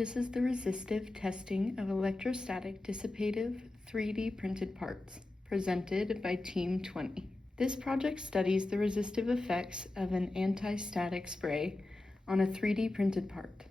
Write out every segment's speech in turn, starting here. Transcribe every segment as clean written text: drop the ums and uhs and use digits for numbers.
This is the resistive testing of electrostatic dissipative 3D printed parts, presented by Team 20. This project studies the resistive effects of an anti-static spray on a 3D printed part.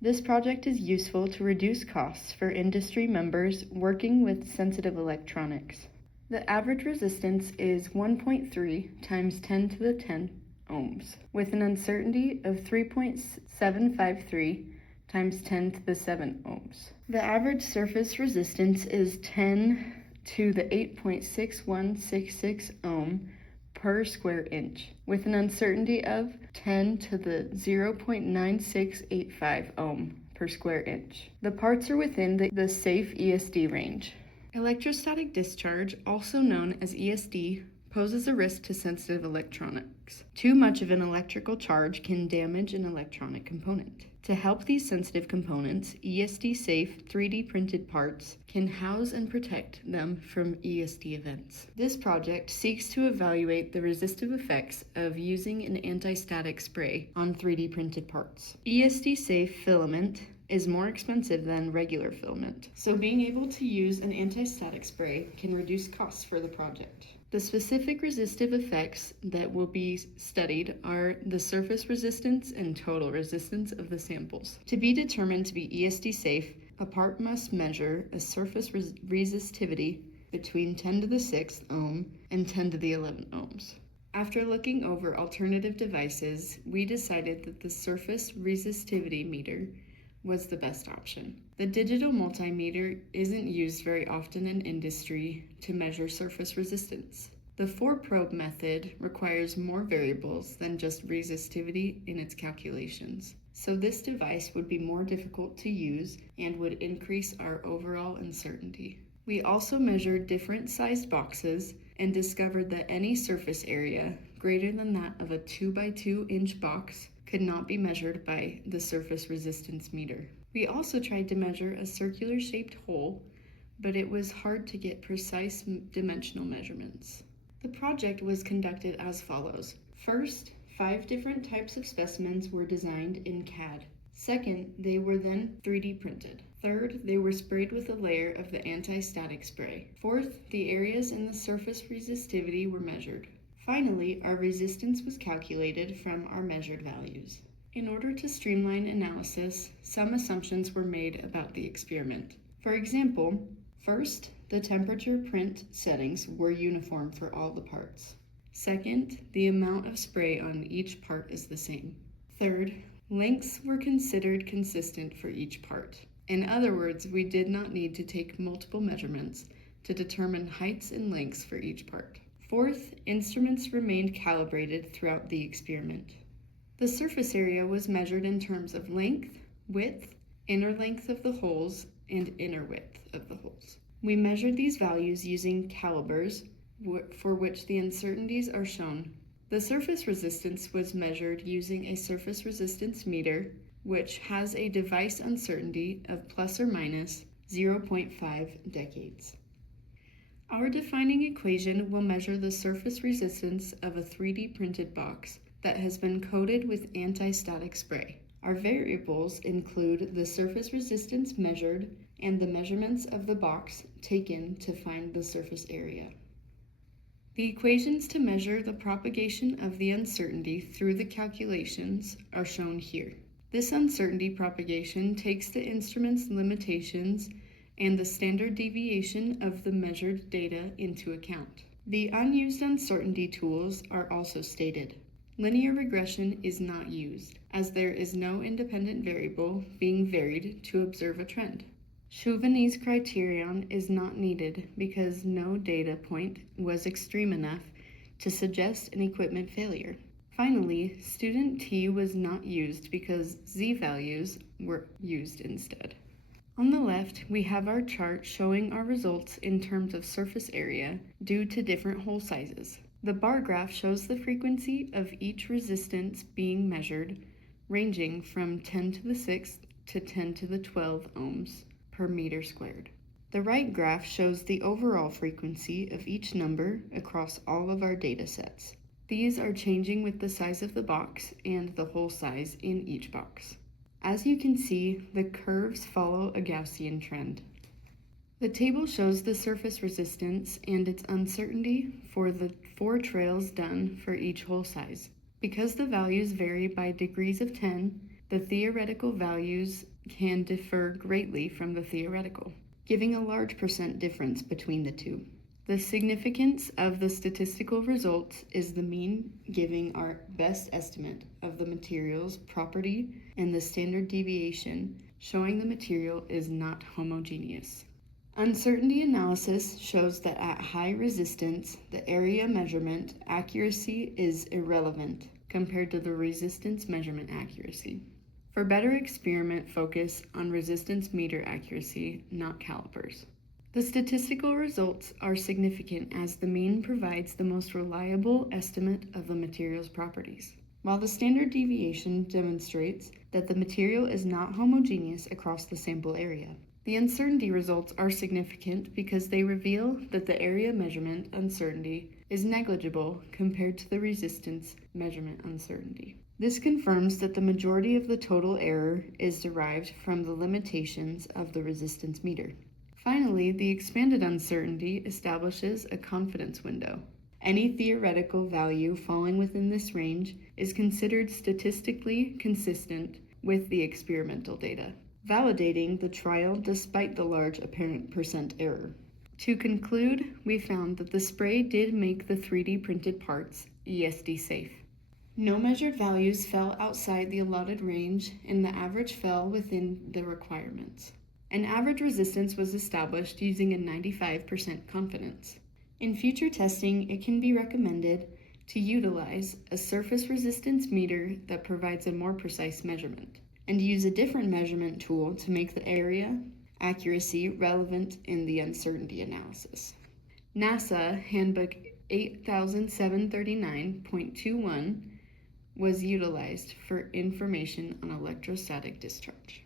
This project is useful to reduce costs for industry members working with sensitive electronics. The average resistance is 1.3 times 10 to the 10 ohms, with an uncertainty of 3.753 times 10 to the 7 ohms. The average surface resistance is 10 to the 8.6166 ohm per square inch, with an uncertainty of 10 to the 0.9685 ohm per square inch. The parts are within the safe ESD range. Electrostatic discharge, also known as ESD, poses a risk to sensitive electronics. Too much of an electrical charge can damage an electronic component. To help these sensitive components, ESD-safe 3D printed parts can house and protect them from ESD events. This project seeks to evaluate the resistive effects of using an anti-static spray on 3D printed parts. ESD-safe filament is more expensive than regular filament, so being able to use an anti-static spray can reduce costs for the project. The specific resistive effects that will be studied are the surface resistance and total resistance of the samples. To be determined to be ESD safe, a part must measure a surface resistivity between 10 to the 6th ohm and 10 to the 11 ohms. After looking over alternative devices, we decided that the surface resistivity meter was the best option. The digital multimeter isn't used very often in industry to measure surface resistance. The 4-probe method requires more variables than just resistivity in its calculations, so this device would be more difficult to use and would increase our overall uncertainty. We also measured different sized boxes and discovered that any surface area greater than that of a 2x2 inch box could not be measured by the surface resistance meter. We also tried to measure a circular shaped hole, but it was hard to get precise dimensional measurements. The project was conducted as follows. First, 5 different types of specimens were designed in CAD. Second, they were then 3D printed. Third, they were sprayed with a layer of the anti-static spray. Fourth, the areas in the surface resistivity were measured. Finally, our resistance was calculated from our measured values. In order to streamline analysis, some assumptions were made about the experiment. For example, first, the temperature print settings were uniform for all the parts. Second, the amount of spray on each part is the same. Third, lengths were considered consistent for each part. In other words, we did not need to take multiple measurements to determine heights and lengths for each part. Fourth, instruments remained calibrated throughout the experiment. The surface area was measured in terms of length, width, inner length of the holes, and inner width of the holes. We measured these values using calibers, for which the uncertainties are shown. The surface resistance was measured using a surface resistance meter, which has a device uncertainty of plus or minus 0.5 decades. Our defining equation will measure the surface resistance of a 3D printed box that has been coated with anti-static spray. Our variables include the surface resistance measured and the measurements of the box taken to find the surface area. The equations to measure the propagation of the uncertainty through the calculations are shown here. This uncertainty propagation takes the instrument's limitations and the standard deviation of the measured data into account. The unused uncertainty tools are also stated. Linear regression is not used, as there is no independent variable being varied to observe a trend. Chauvinet's criterion is not needed because no data point was extreme enough to suggest an equipment failure. Finally, student T was not used because Z values were used instead. On the left, we have our chart showing our results in terms of surface area due to different hole sizes. The bar graph shows the frequency of each resistance being measured, ranging from 10 to the 6th to 10 to the 12 ohms per meter squared. The right graph shows the overall frequency of each number across all of our data sets. These are changing with the size of the box and the hole size in each box. As you can see, the curves follow a Gaussian trend. The table shows the surface resistance and its uncertainty for the 4 trails done for each hole size. Because the values vary by degrees of 10, the theoretical values can differ greatly from the theoretical, giving a large percent difference between the two. The significance of the statistical results is the mean giving our best estimate of the material's property and the standard deviation showing the material is not homogeneous. Uncertainty analysis shows that at high resistance, the area measurement accuracy is irrelevant compared to the resistance measurement accuracy. For better experiment, focus on resistance meter accuracy, not calipers. The statistical results are significant as the mean provides the most reliable estimate of the material's properties, while the standard deviation demonstrates that the material is not homogeneous across the sample area. The uncertainty results are significant because they reveal that the area measurement uncertainty is negligible compared to the resistance measurement uncertainty. This confirms that the majority of the total error is derived from the limitations of the resistance meter. Finally, the expanded uncertainty establishes a confidence window. Any theoretical value falling within this range is considered statistically consistent with the experimental data, validating the trial despite the large apparent percent error. To conclude, we found that the spray did make the 3D printed parts ESD safe. No measured values fell outside the allotted range, and the average fell within the requirements. An average resistance was established using a 95% confidence. In future testing, it can be recommended to utilize a surface resistance meter that provides a more precise measurement, and use a different measurement tool to make the area accuracy relevant in the uncertainty analysis. NASA Handbook 8739.21 was utilized for information on electrostatic discharge.